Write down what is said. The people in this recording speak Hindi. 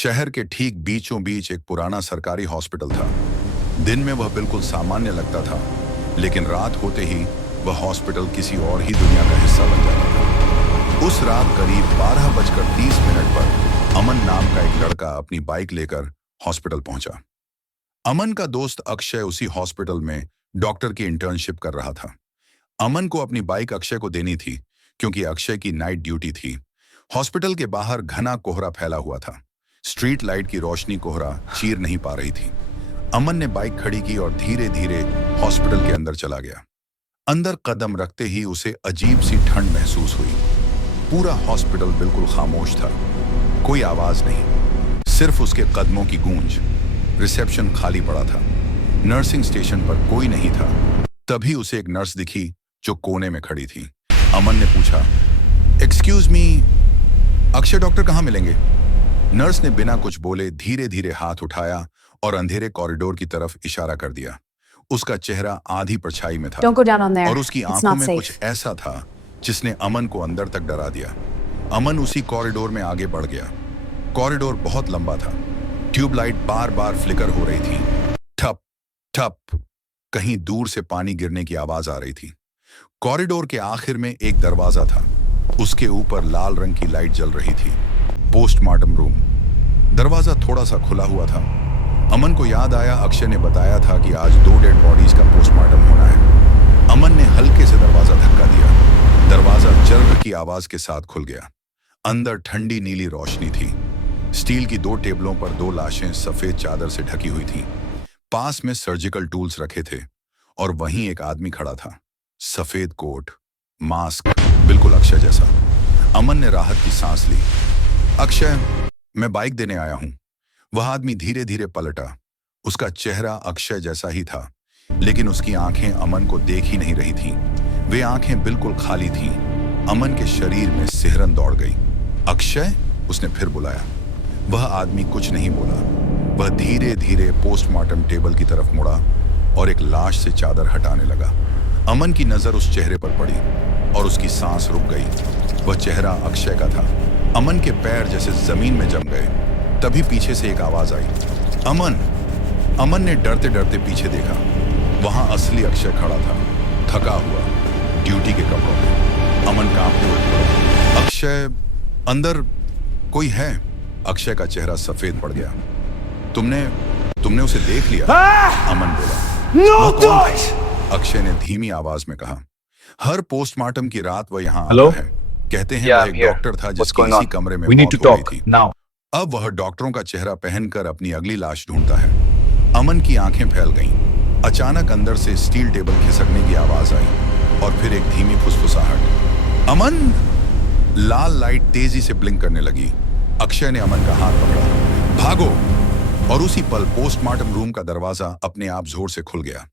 शहर के ठीक बीचों बीच एक पुराना सरकारी हॉस्पिटल था। दिन में वह बिल्कुल सामान्य लगता था, लेकिन रात होते ही वह हॉस्पिटल किसी और ही दुनिया का हिस्सा बन जाता था। उस रात करीब 12:30 पर अमन नाम का एक लड़का अपनी बाइक लेकर हॉस्पिटल पहुंचा। अमन का दोस्त अक्षय उसी हॉस्पिटल में डॉक्टर की इंटर्नशिप कर रहा था। अमन को अपनी बाइक अक्षय को देनी थी, क्योंकि अक्षय की नाइट ड्यूटी थी। हॉस्पिटल के बाहर घना कोहरा फैला हुआ था। स्ट्रीट लाइट की रोशनी कोहरा चीर नहीं पा रही थी। अमन ने बाइक खड़ी की और धीरे धीरे हॉस्पिटल के अंदर चला गया। अंदर कदम रखते ही उसे अजीब सी ठंड महसूस हुई। पूरा हॉस्पिटल बिल्कुल खामोश था। कोई आवाज नहीं, सिर्फ उसके कदमों की गूंज। रिसेप्शन खाली पड़ा था। नर्सिंग स्टेशन पर कोई नहीं था। तभी उसे एक नर्स दिखी जो कोने में खड़ी थी। अमन ने पूछा, एक्सक्यूज मी, अक्षय डॉक्टर कहाँ मिलेंगे? नर्स ने बिना कुछ बोले धीरे धीरे हाथ उठाया और अंधेरे कॉरिडोर की तरफ इशारा कर दिया। उसका चेहरा आधी परछाई में था और उसकी आंखों में कुछ ऐसा था जिसने अमन को अंदर तक डरा दिया। अमन उसी कॉरिडोर में आगे बढ़ गया। कॉरिडोर बहुत लंबा था। ट्यूबलाइट बार बार फ्लिकर हो रही थी। ठप ठप, कहीं दूर से पानी गिरने की आवाज आ रही थी। कॉरिडोर के आखिर में एक दरवाजा था। उसके ऊपर लाल रंग की लाइट जल रही थी। Postmortem room. दरवाजा थोड़ा सा खुला हुआ था। अमन को याद आया, अक्षय ने बताया था कि आज 2 डेड बॉडीज का पोस्टमार्टम होना है। अमन ने हल्के से दरवाजा धक्का दिया। दरवाजा चर्र की आवाज के साथ खुल गया। अंदर ठंडी नीली रोशनी थी। स्टील की 2 टेबलों पर 2 लाशें सफेद चादर से ढकी हुई थी। पास में सर्जिकल टूल्स रखे थे और वहीं एक आदमी खड़ा था। सफेद कोट, मास्क, बिल्कुल अक्षय जैसा। अमन ने राहत की सांस ली। अक्षय, मैं बाइक देने आया हूं। वह आदमी धीरे धीरे पलटा। उसका चेहरा अक्षय जैसा ही था, लेकिन उसकी आंखें अमन को देख ही नहीं रही थीं। वे आंखें बिल्कुल खाली थीं। अमन के शरीर में सिहरन दौड़ गई। अक्षय, उसने फिर बुलाया। वह आदमी कुछ नहीं बोला। वह धीरे धीरे पोस्टमार्टम टेबल की तरफ मुड़ा और एक लाश से चादर हटाने लगा। अमन की नजर उस चेहरे पर पड़ी और उसकी सांस रुक गई। वह चेहरा अक्षय का था। अमन के पैर जैसे जमीन में जम गए। तभी पीछे से एक आवाज आई, अमन। अमन ने डरते डरते पीछे देखा। वहां असली अक्षय खड़ा था, थका हुआ, ड्यूटी के कपड़ों में। अमन कांपते उठ पड़ा। अक्षय, अंदर कोई है? अक्षय का चेहरा सफेद पड़ गया। तुमने उसे देख लिया? अमन बोला। अक्षय ने धीमी आवाज में कहा, हर पोस्टमार्टम की रात वह यहाँ आता है। कहते हैं वह एक डॉक्टर था जिसकी इसी कमरे में मौत हो गई थी। अब वह डॉक्टरों का चेहरा पहनकर अपनी अगली लाश ढूंढता है। अमन की आंखें फैल गईं। अचानक अंदर से स्टील टेबल खिसकने की आवाज आई और फिर एक धीमी फुसफुसाहट। अमन! लाल लाइट तेजी से ब्लिंक करने लगी। अक्षय ने अमन का हाथ पकड़ा। भागो! और उसी पल पोस्टमार्टम रूम का दरवाजा अपने आप जोर से खुल गया।